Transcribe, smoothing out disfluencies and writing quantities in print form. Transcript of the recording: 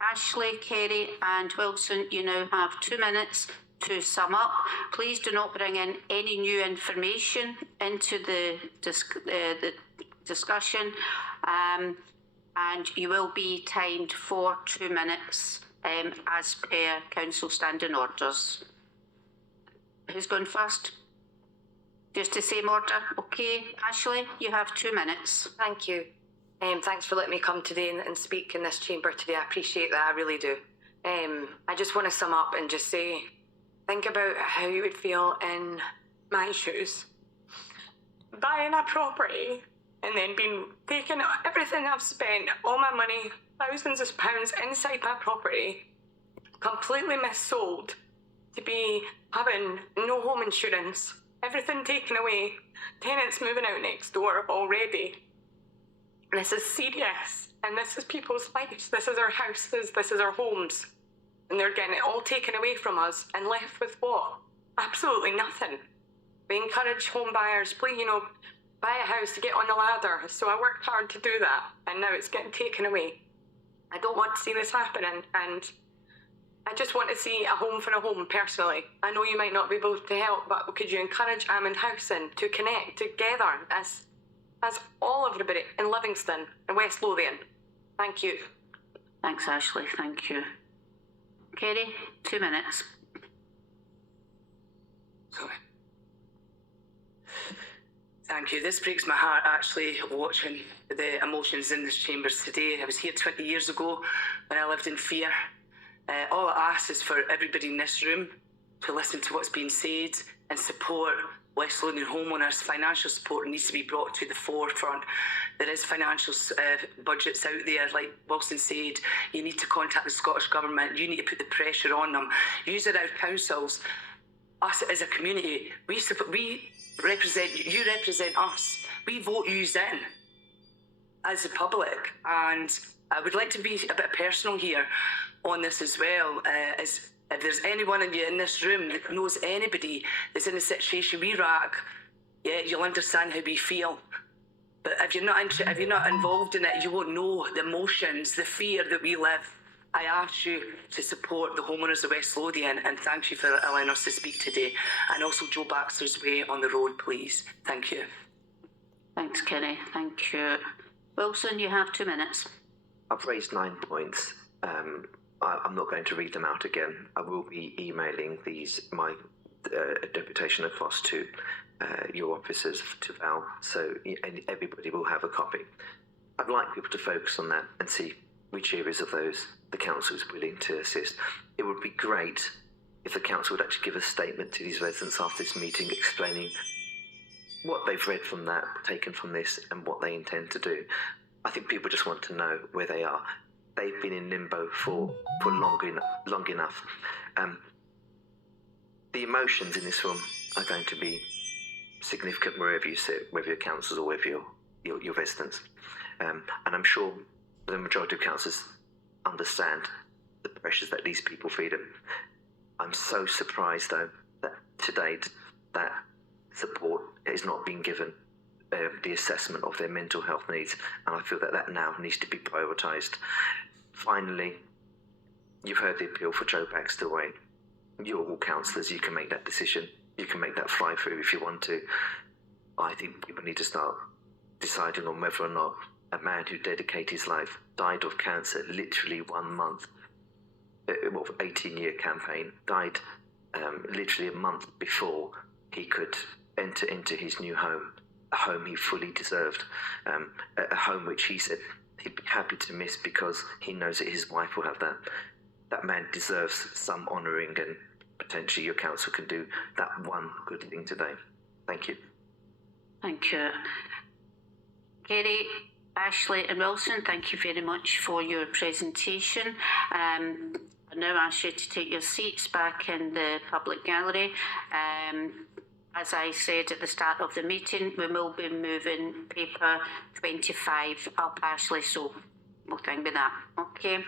Ashleigh, Kerry and Wilson, you now have 2 minutes to sum up. Please do not bring in any new information into the discussion, and you will be timed for 2 minutes as per Council Standing Orders. Who's going first? Just the same order? Okay, Ashleigh, you have 2 minutes. Thank you. Thanks for letting me come today and speak in this chamber today. I appreciate that, I really do. I just want to sum up and just say, think about how you would feel in my shoes. Buying a property and then being taken everything I've spent, all my money, thousands of pounds inside that property, completely missold, to be having no home insurance, everything taken away, tenants moving out next door already. This is serious, and this is people's lives, this is our houses, this is our homes, and they're getting it all taken away from us and left with what? Absolutely nothing. We encourage home buyers, please, buy a house to get on the ladder, so I worked hard to do that, and now it's getting taken away. I don't want to see this happening, and I just want to see a home for a home, personally. I know you might not be able to help, but could you encourage Amond Housing to connect together as all of everybody in Livingston and West Lothian? Thank you. Thanks, Ashleigh. Thank you. Kerry, 2 minutes. Sorry. Thank you. This breaks my heart, actually, watching the emotions in this chambers today. I was here 20 years ago when I lived in fear. All I ask is for everybody in this room to listen to what's being said and support West Lothian homeowners. Financial support needs to be brought to the forefront. There is financial budgets out there, like Wilson said. You need to contact the Scottish Government. You need to put the pressure on them. Use it out councils. Us as a community, we represent you, represent us. We vote you in as the public. And I would like to be a bit personal here on this as well, as if there's anyone in this room that knows anybody that's in a situation we RAAC, yeah, you'll understand how we feel. But if you're not involved in it, you won't know the emotions, the fear that we live. I ask you to support the homeowners of West Lothian, and thank you for allowing us to speak today. And also Joe Baxter's Way on the road, please. Thank you. Thanks, Kerry. Thank you. Wilson, you have 2 minutes. I've raised 9 points. I'm not going to read them out again. I will be emailing my deputation across to your officers, to Val, so everybody will have a copy. I'd like people to focus on that and see which areas of those the council is willing to assist. It would be great if the council would actually give a statement to these residents after this meeting explaining what they've read from that, taken from this, and what they intend to do. I think people just want to know where they are. They've been in limbo for long enough. The emotions in this room are going to be significant wherever you sit, whether you're councillors or whether your residents. And I'm sure the majority of councillors understand the pressures that these people feel. I'm so surprised, though, that today that support is not being given the assessment of their mental health needs, and I feel that now needs to be prioritised. Finally, you've heard the appeal for Joe Baxter Way. You're all councillors, you can make that decision. You can make that fly through if you want to. I think people need to start deciding on whether or not a man who dedicated his life, died of cancer literally 1 month, 18-year campaign, died literally a month before he could enter into his new home, a home he fully deserved, a home which he said he'd be happy to miss because he knows that his wife will have that. That man deserves some honouring, and potentially your council can do that one good thing today. Thank you. Thank you. Kerry, Ashleigh and Wilson, thank you very much for your presentation. I now ask you to take your seats back in the public gallery. As I said at the start of the meeting, we will be moving paper 25 up, Ashleigh, so we'll think with that. Okay.